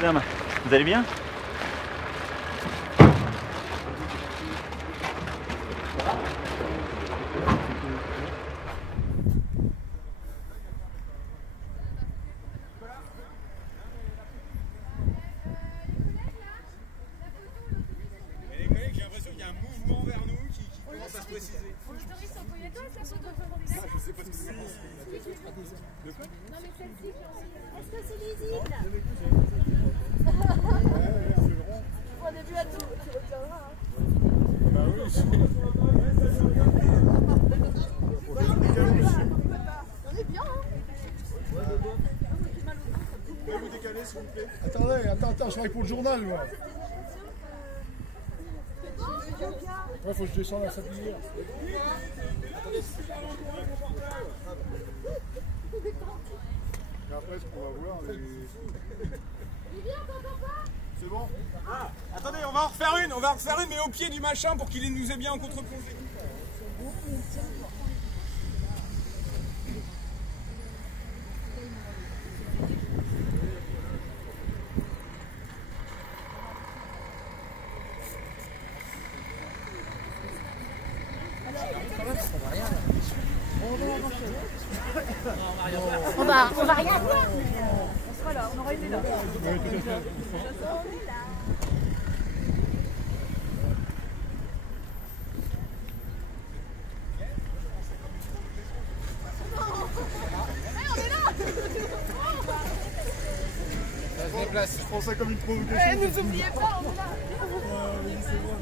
baissez la main. Vous allez bien? Non mais celle-ci, est-ce que c'est lisible? Au début à tout, tu retiendras. Bah oui, on est bien, hein. Vous vous décaler s'il vous plaît. Attendez, attends, je travaille pour le journal moi. Ouais, faut que je descende à sa bière. Et après, ce qu'on va voir, c'est bon? Ah, attendez, on va en refaire une, mais au pied du machin pour qu'il nous ait bien en contre-plongée. On va rien voir. On sera là, on aura été là. Oui, tout à fait. On est là. Je prends ça comme une provocation. Ne nous oubliez pas, on est là. Oui, c'est bon.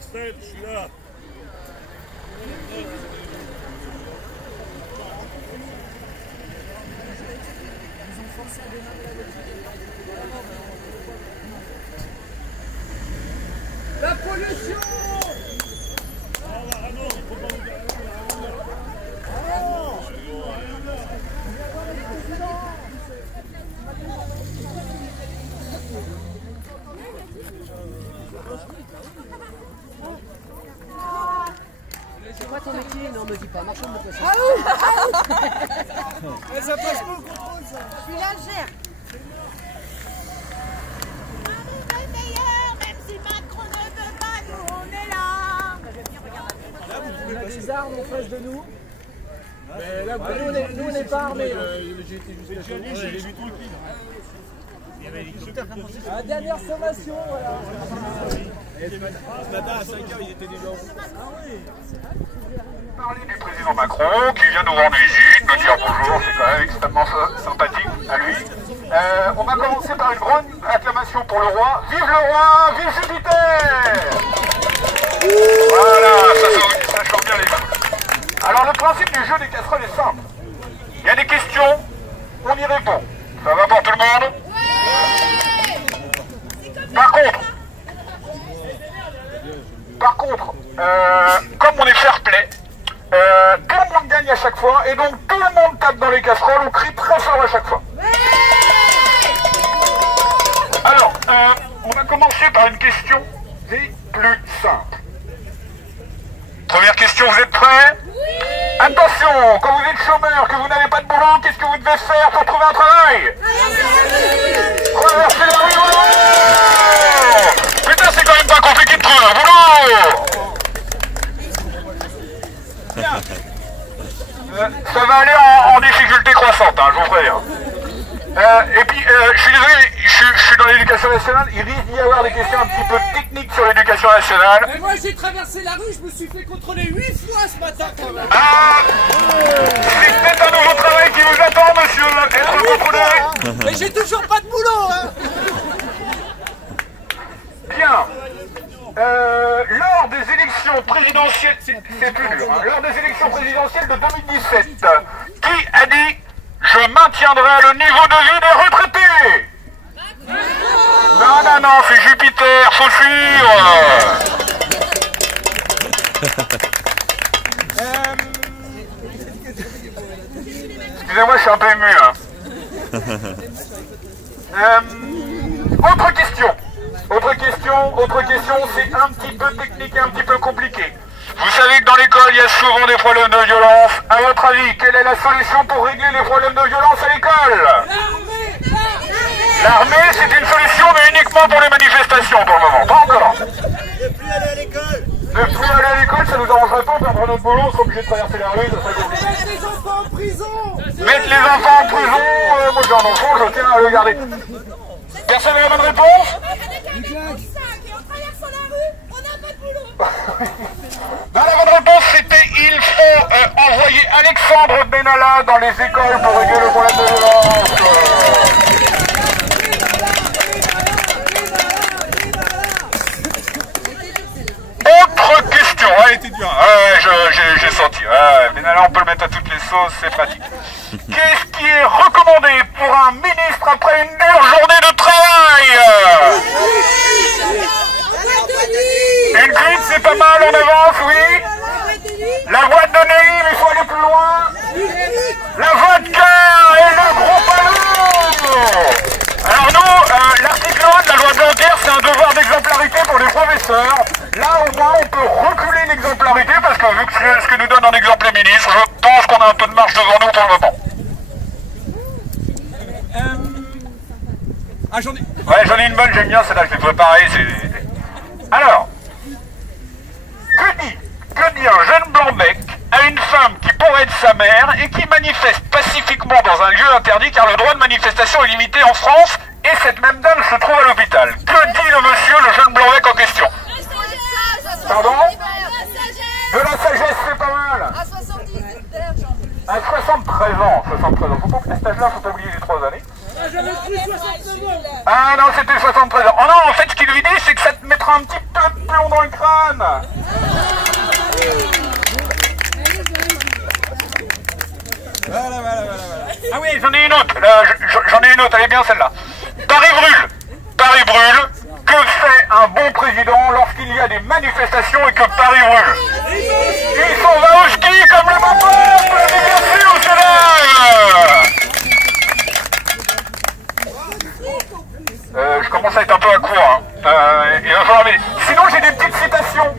Steph, je suis là. La pollution! C'est quoi ton métier? Non, me dis pas, marchand de poisson. Ça passe pas au contrôle, ça! Je suis lingère. Même si Macron ne veut pas, nous on est là. On a des armes en face de nous. Mais là, nous on n'est pas armés. J'ai été juste j'ai vu tranquille. Il y avait l'hélicoptère. La dernière sommation, voilà. Ce matin à 5h, il était déjà au bout. Parler du président Macron qui vient nous rendre visite, nous dire bonjour, c'est quand même extrêmement sympathique à lui. On va commencer par une grande acclamation pour le roi. Vive le roi, vive Jupiter! Voilà, ça change bien les mains. Alors le principe du jeu des casseroles est simple. Il y a des questions, on y répond. Ça va pour tout le monde? Par contre, comme on est fair play, tout le monde gagne à chaque fois et donc tout le monde tape dans les casseroles, on crie très fort à chaque fois. Alors, on va commencer par une question des plus simples. Première question, vous êtes prêts? Attention, quand vous êtes chômeur, que vous n'avez pas de boulot, qu'est-ce que vous devez faire pour trouver un travail? Traverser la rue, bravo! Putain, c'est quand même pas compliqué de trouver un boulot! Ça va aller en difficulté croissante, hein, je vous préviens. Et puis, je suis désolé, je suis dans l'éducation nationale, il risque d'y avoir des questions un petit peu techniques sur l'éducation nationale. Mais moi j'ai traversé la rue, je me suis fait contrôler 8 fois ce matin quand même. Ah, c'est peut-être un nouveau travail qui vous attend, monsieur, être contrôlé. Mais j'ai toujours pas de boulot, hein. Bien. Lors des élections présidentielles, c'est plus dur, hein. Lors des élections présidentielles de 2017, qui a dit « Je maintiendrai le niveau de vie des retraités » Non, non, non, c'est Jupiter, faut suivre. excusez-moi, je suis un peu ému. Hein. Autre question, c'est un petit peu technique et un petit peu compliqué. Vous savez que dans l'école, il y a souvent des problèmes de violence. À votre avis, quelle est la solution pour régler les problèmes de violence à l'école? L'armée, c'est une solution, mais uniquement pour les manifestations pour le moment. Pas encore. Ne plus aller à l'école. Ne plus aller à l'école, ça nous arrangerait pas, perdre notre boulot, on sera obligé de traverser la rue, ça serait compliqué. Mettre les enfants en prison. Mettre les enfants en prison, moi j'ai un enfant, je tiens à le garder. Personne n'a la bonne réponse? Ben, la bonne réponse c'était il faut envoyer Alexandre Benalla dans les écoles pour régler le problème de violence. Autre question, elle était dure, j'ai senti, Benalla on peut le mettre à toutes les sauces, c'est pratique. Qu'est-ce qui est recommandé pour un ministre après une dure journée de travail? Une cuite, c'est pas mal, on avance, oui. La boîte de nuit, mais il faut aller plus loin. La vodka et le gros ballon. Alors nous, l'article 1 de la loi Blanquer, c'est un devoir d'exemplarité pour les professeurs. Là, au moins, on peut reculer l'exemplarité, parce que vu que ce que nous donne en exemple les ministres, je pense qu'on a un peu de marge devant nous pour le moment. Ah, j'en ai... Ouais, j'en ai une bonne, j'aime bien celle-là, je l'ai préparée, Alors, que dit un jeune blanc mec à une femme qui pourrait être sa mère et qui manifeste pacifiquement dans un lieu interdit car le droit de manifestation est limité en France et cette même dame se trouve à l'hôpital? Que dit le monsieur, le jeune blanc mec en question? Pardon? De la sagesse, c'est pas mal. À 70, à 73 ans, 73 ans. Faut pas, à cet âge-là, faut pas oublier les 3 années. J'avais plus 69 ans. Ah non, c'était 73 ans. Oh non, en fait, ce qu'il lui dit, c'est que ça te mettra un petit peu de plomb dans le crâne. Voilà. Ah oui, j'en ai une autre. J'en ai une autre, elle est bien celle-là. Paris brûle. Paris brûle. Que fait un bon président lorsqu'il y a des manifestations et que Paris brûle? Il s'en va au ski comme le bon peuple. Bien sûr, c'est là. Je commence à être un peu à court. Hein. Il va falloir mais... Sinon, j'ai des petites citations.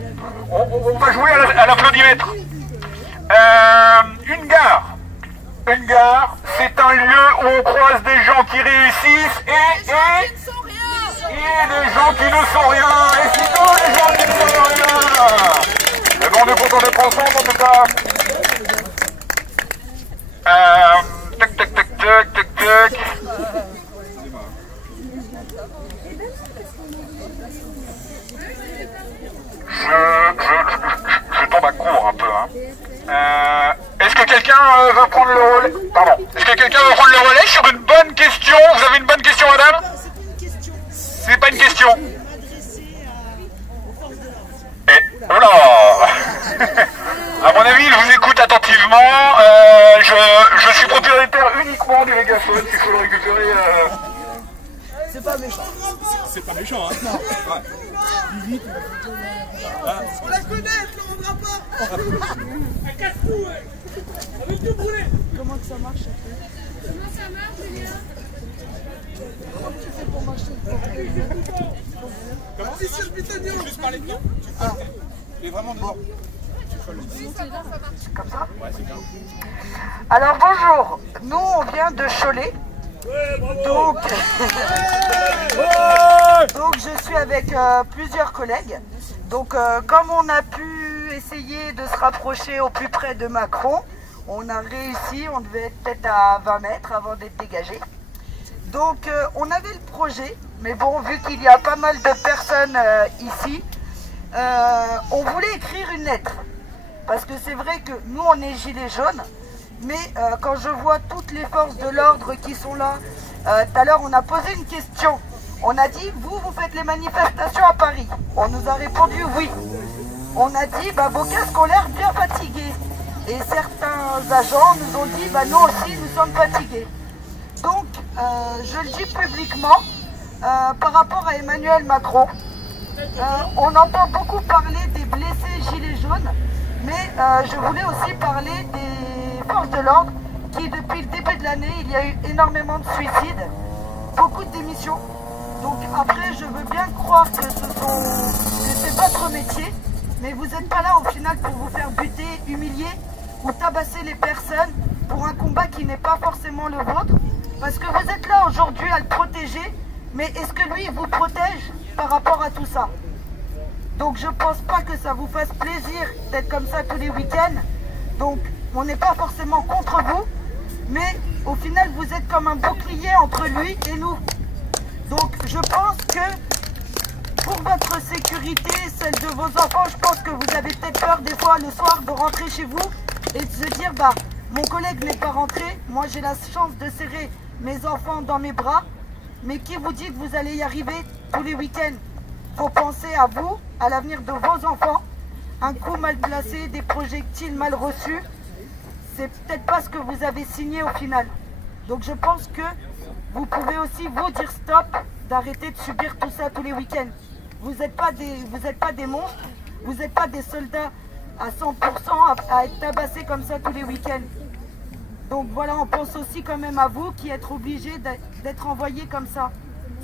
On va jouer à l'applaudimètre. Une gare, c'est un lieu où on croise des gens qui réussissent et des gens qui ne sont rien. Et sinon, les gens qui ne sont rien. Mais bon, on est content d'être ensemble en tout cas. Tac. Je tombe à court un peu. Hein. Est-ce que quelqu'un veut prendre le relais? Pardon. Est-ce que quelqu'un veut prendre le relais sur une bonne question? Vous avez une bonne question, madame? C'est pas une question. Et oh là. À mon avis, il vous écoute attentivement. Je suis propriétaire uniquement du mégaphone. Il faut le récupérer. C'est pas méchant. C'est pas méchant, hein? Non. Ouais. On la connaît, on ne rendra pas. Un casse-cou, ouais. On veut tout brûler. Comment que ça marche? Comment ça marche, Julien? Comment tu fais pour marcher? Comment? Juste parler de toi. Mais vraiment de bord. Comme ça? Alors bonjour, nous on vient de Cholet. Donc je suis avec plusieurs collègues. Donc comme on a pu essayer de se rapprocher au plus près de Macron, on a réussi, on devait être peut-être à 20 mètres avant d'être dégagé. Donc on avait le projet, mais bon, vu qu'il y a pas mal de personnes ici, on voulait écrire une lettre. Parce que c'est vrai que nous on est gilets jaunes, mais quand je vois toutes les forces de l'ordre qui sont là, tout à l'heure on a posé une question. On a dit, vous faites les manifestations à Paris. On nous a répondu oui. On a dit, vos casques ont l'air bien fatigués. Et certains agents nous ont dit, nous aussi nous sommes fatigués. Donc, je le dis publiquement, par rapport à Emmanuel Macron, on entend beaucoup parler des blessés gilets jaunes, mais je voulais aussi parler des forces de l'ordre qui depuis le début de l'année, il y a eu énormément de suicides, beaucoup de démissions. Donc après, je veux bien croire que c'est votre métier, mais vous n'êtes pas là au final pour vous faire buter, humilier ou tabasser les personnes pour un combat qui n'est pas forcément le vôtre. Parce que vous êtes là aujourd'hui à le protéger, mais est-ce que lui, il vous protège par rapport à tout ça? Donc je pense pas que ça vous fasse plaisir d'être comme ça tous les week-ends. Donc on n'est pas forcément contre vous, mais au final vous êtes comme un bouclier entre lui et nous. Donc je pense que pour votre sécurité, celle de vos enfants, je pense que vous avez peut-être peur des fois le soir de rentrer chez vous et de se dire bah mon collègue n'est pas rentré, moi j'ai la chance de serrer mes enfants dans mes bras, mais qui vous dit que vous allez y arriver tous les week-ends? Faut penser à vous, à l'avenir de vos enfants. Un coup mal placé, des projectiles mal reçus, c'est peut-être pas ce que vous avez signé au final. Donc je pense que vous pouvez aussi vous dire stop, d'arrêter de subir tout ça tous les week-ends. Vous n'êtes pas des monstres, vous n'êtes pas des soldats à 100% à être tabassés comme ça tous les week-ends. Donc voilà, on pense aussi quand même à vous qui êtes obligés d'être envoyés comme ça.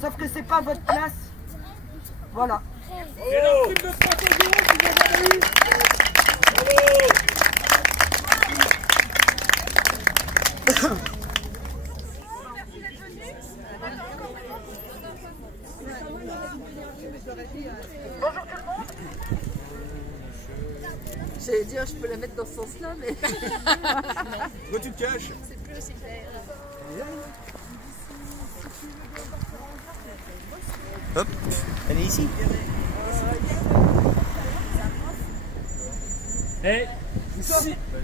Sauf que c'est pas votre place. Voilà. Et la prime de 300 € qu'ils ont jamais eu. Bonjour tout le monde. J'allais dire, je peux la mettre dans ce sens-là, mais... Toi, tu te caches. C'est plus aussi clair. Hop, elle est ici. Eh,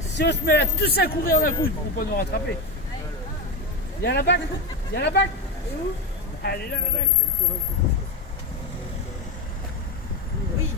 si on se met à tous à courir d'un coup, ils ne pourront pas nous rattraper. Il y a la bague. Il y a la bague. Elle est où? Elle est là, la bague. Oui.